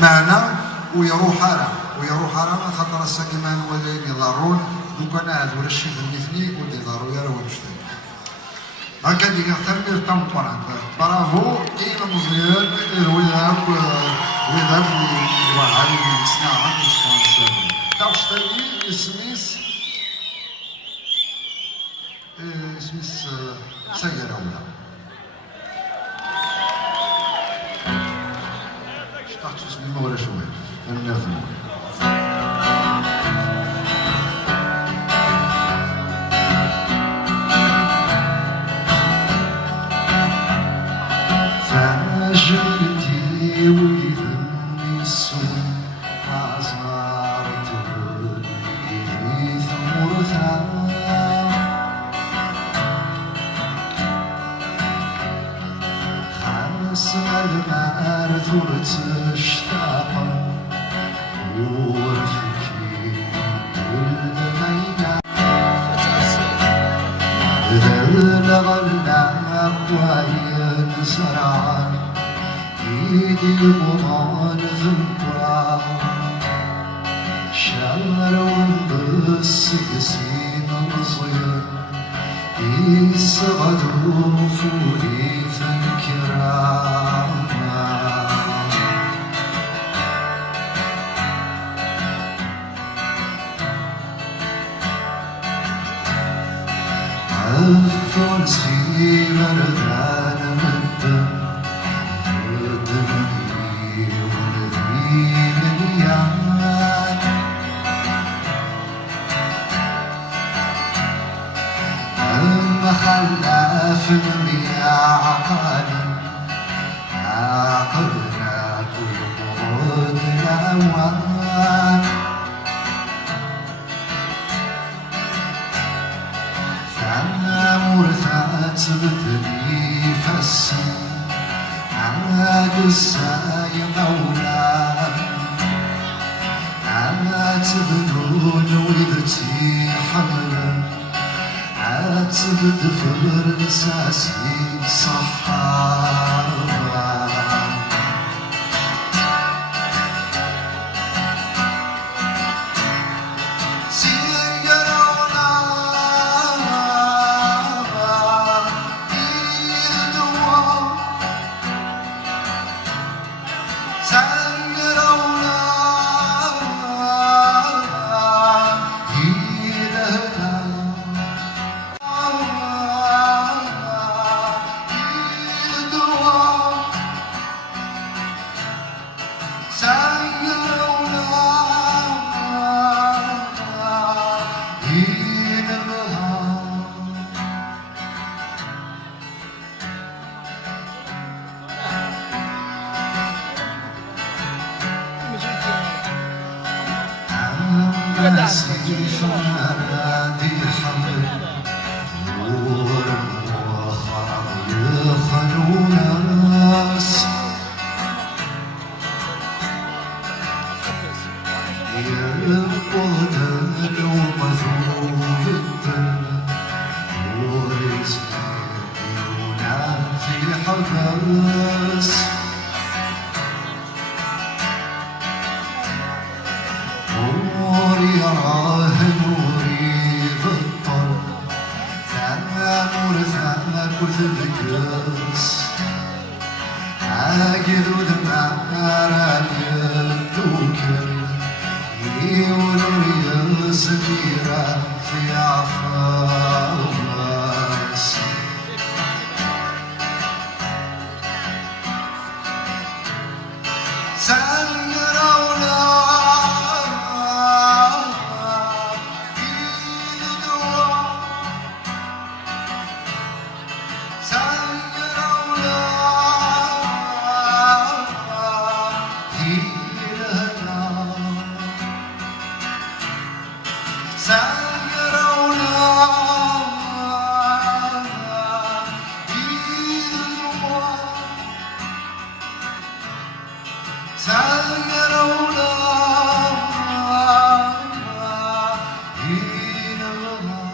معنا ويروح على خاطر الساكمان ولين يضارون وكان هذا ولا الشيء الاثنين وداروا يا روح شتي هكا ديك ترمي طمطران برافو كاين مزيان الولاد وعلي صناعه سبونسر تعرف شتي اسميس سيارة ولا شطحت اسمي ولا شوية المنظم فجلتي ويذني السوء عزمارة الولي ثمرثا المار ثورت اشتاقا وورفكي ولد مينا ذل غلنا بواين زرعا ايدي المضان ذنبا شعر بالسقسين الصير يسغدوا فوري الكرام الفرس في بردان الدم الدمي والذي مليان خلا في الميعاد عقلنا كل مرود الأوان فأنا مرثات بدني فالسن عاقزة يا مولا عما تبنون ويدتي حملا عاتب دفر نساسي صحابة سيرونا يدوا سيرونا يدهنا